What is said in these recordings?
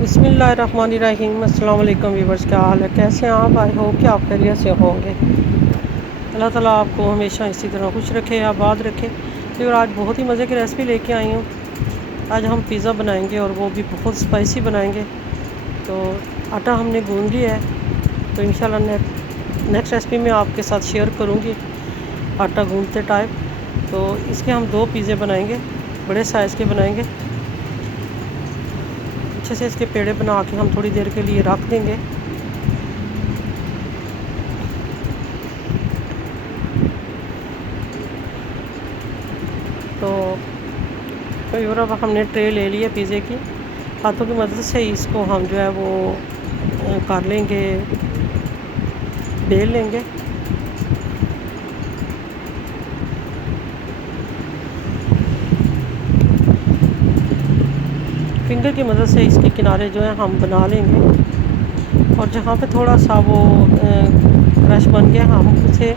बिस्मिल्लाहिर्रहमानिर्रहीम। अस्सलाम वालेकुम व्यूवर्स, क्या हाल है, कैसे हैं आप? आई होप कि आप खैरियत से होंगे। अल्लाह ताला आपको हमेशा इसी तरह खुश रखे, आबाद रखे। फिर आज बहुत ही मज़े की रेसिपी लेके आई हूँ। आज हम पिज़्ज़ा बनाएंगे और वो भी बहुत स्पाइसी बनाएंगे। तो आटा हमने गूंद लिया है, तो इंशाल्लाह नेक्स्ट रेसिपी में आपके साथ शेयर करूँगी आटा गूंदते टाइप। तो इसके हम 2 पिज़्ज़े बनाएंगे, बड़े साइज़ के बनाएंगे। अच्छे से इसके पेड़े बना के हम थोड़ी देर के लिए रख देंगे। तो अब हमने ट्रे ले ली है पिज़्ज़े की, हाथों की मदद से इसको हम जो है वो कर लेंगे, बेल लेंगे। फिंगर की मदद से इसके किनारे जो है हम बना लेंगे, और जहाँ पे थोड़ा सा वो क्रश बन गया हम उसे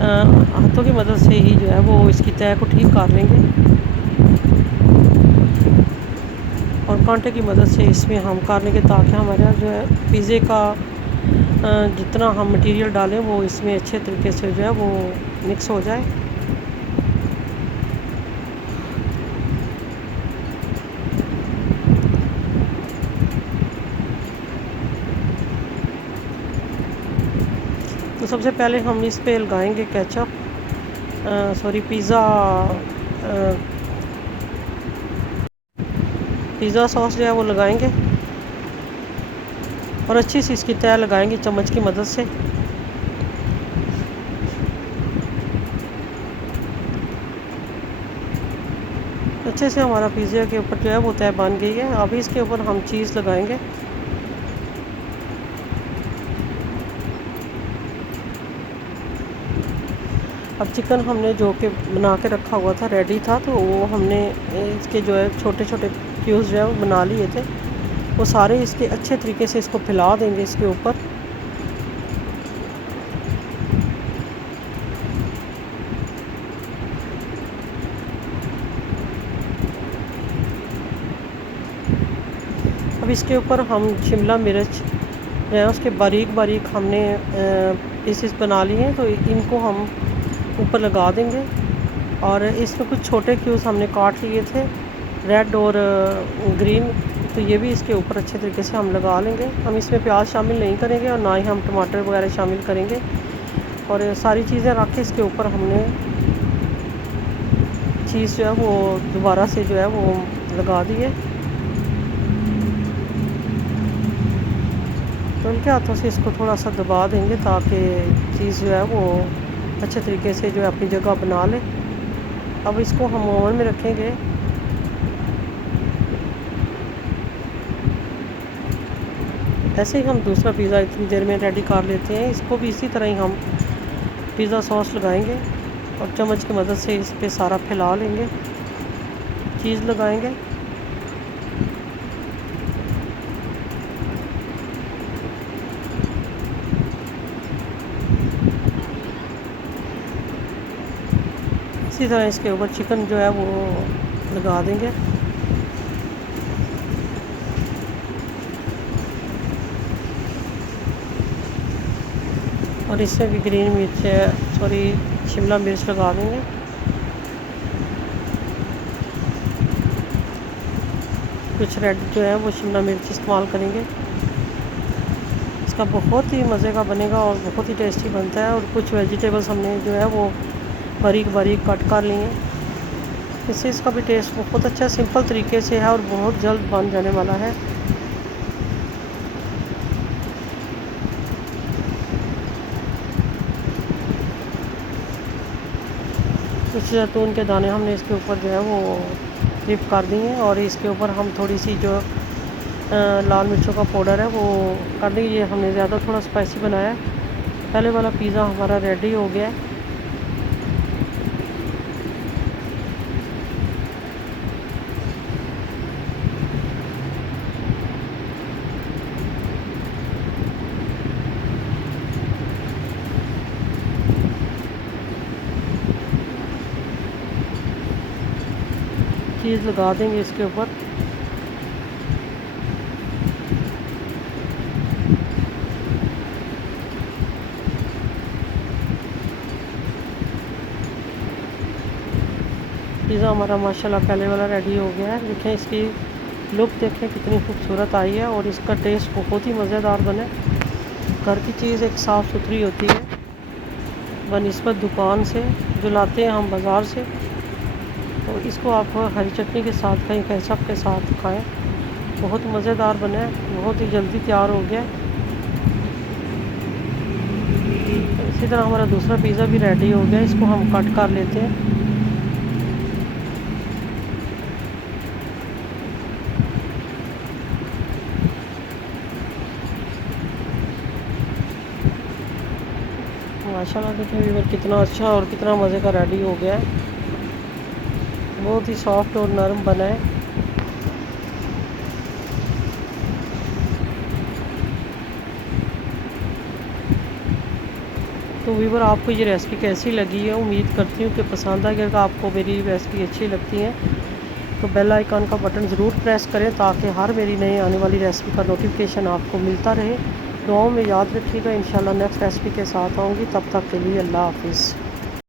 हाथों की मदद से ही जो है वो इसकी तह को ठीक कर लेंगे, और कांटे की मदद से इसमें हम कर लेंगे ताकि हमारा जो है पिज़्ज़े का जितना हम मटेरियल डालें वो इसमें अच्छे तरीके से जो है वो मिक्स हो जाए। तो सबसे पहले हम इस पे लगाएंगे केचप, पिज़्ज़ा सॉस जो है वो लगाएंगे, और अच्छी सी इसकी तह लगाएंगे चम्मच की मदद से। अच्छे से हमारा पिज़्ज़ा के ऊपर जो है वो तह बन गई है। अभी इसके ऊपर हम चीज़ लगाएंगे। अब चिकन हमने जो कि बना के रखा हुआ था, रेडी था, तो वो हमने इसके जो है छोटे छोटे क्यूब्स जो है वो बना लिए थे। वो सारे इसके अच्छे तरीके से इसको फैला देंगे इसके ऊपर। अब इसके ऊपर हम शिमला मिर्च जो है उसके बारीक बारीक हमने पीसेस बना लिए हैं, तो इनको हम ऊपर लगा देंगे। और इसमें कुछ छोटे क्यूब्स हमने काट लिए थे, रेड और ग्रीन, तो ये भी इसके ऊपर अच्छे तरीके से हम लगा लेंगे। हम इसमें प्याज शामिल नहीं करेंगे और ना ही हम टमाटर वगैरह शामिल करेंगे, और सारी चीज़ें रख के इसके ऊपर हमने चीज़ जो है वो दोबारा से जो है वो लगा दी है। तो इनके हाथों से इसको थोड़ा सा दबा देंगे ताकि चीज़ जो है वो अच्छे तरीके से जो है अपनी जगह बना ले। अब इसको हम ओवन में रखेंगे। ऐसे ही हम दूसरा पिज़्ज़ा इतनी देर में रेडी कर लेते हैं। इसको भी इसी तरह ही हम पिज़्ज़ा सॉस लगाएंगे और चम्मच की मदद से इस पर सारा फैला लेंगे, चीज़ लगाएंगे। इसी तरह इसके ऊपर चिकन जो है वो लगा देंगे। और इसमें भी ग्रीन मिर्च शिमला मिर्च लगा देंगे। कुछ रेड जो है वो शिमला मिर्च इस्तेमाल करेंगे। इसका बहुत ही मज़े का बनेगा और बहुत ही टेस्टी बनता है। और कुछ वेजिटेबल्स हमने जो है वो बारीक बारीक कट कर लिए हैं। इससे इसका भी टेस्ट बहुत अच्छा सिंपल तरीके से है और बहुत जल्द बन जाने वाला है। कुछ जैतून के दाने हमने इसके ऊपर जो है वो डिप कर दिए हैं, और इसके ऊपर हम थोड़ी सी जो लाल मिर्चों का पाउडर है वो कर देंगे। ये हमने ज़्यादा थोड़ा स्पाइसी बनाया है। पहले वाला पिज़्ज़ा हमारा रेडी हो गया है। चीज़ लगा देंगे इसके ऊपर। हमारा माशाल्लाह पहले वाला रेडी हो गया है। देखें इसकी लुक देखें कितनी खूबसूरत आई है और इसका टेस्ट बहुत ही मज़ेदार बना है। घर की चीज़ एक साफ़ सुथरी होती है बनिस्बत दुकान से जो लाते हैं हम बाज़ार से। तो इसको आप हरी चटनी के साथ खाएं, केचप के साथ खाएं, बहुत मज़ेदार बना है, बहुत ही जल्दी तैयार हो गया। इसी तरह हमारा दूसरा पिज़्ज़ा भी रेडी हो गया, इसको हम कट कर लेते हैं। माशाल्लाह देखिए व्यूअर कितना अच्छा और कितना मज़े का रेडी हो गया है, बहुत ही सॉफ्ट और नरम बना है। तो व्यूअर आपको ये रेसिपी कैसी लगी है, उम्मीद करती हूँ कि पसंद आएगी। अगर आपको मेरी रेसिपी अच्छी लगती है तो बेल आइकन का बटन ज़रूर प्रेस करें ताकि हर मेरी नई आने वाली रेसिपी का नोटिफिकेशन आपको मिलता रहे। दुआओं में याद रखिएगा, इंशाल्लाह नेक्स्ट रेसिपी के साथ आऊँगी। तब तक के लिए अल्लाह हाफिज़।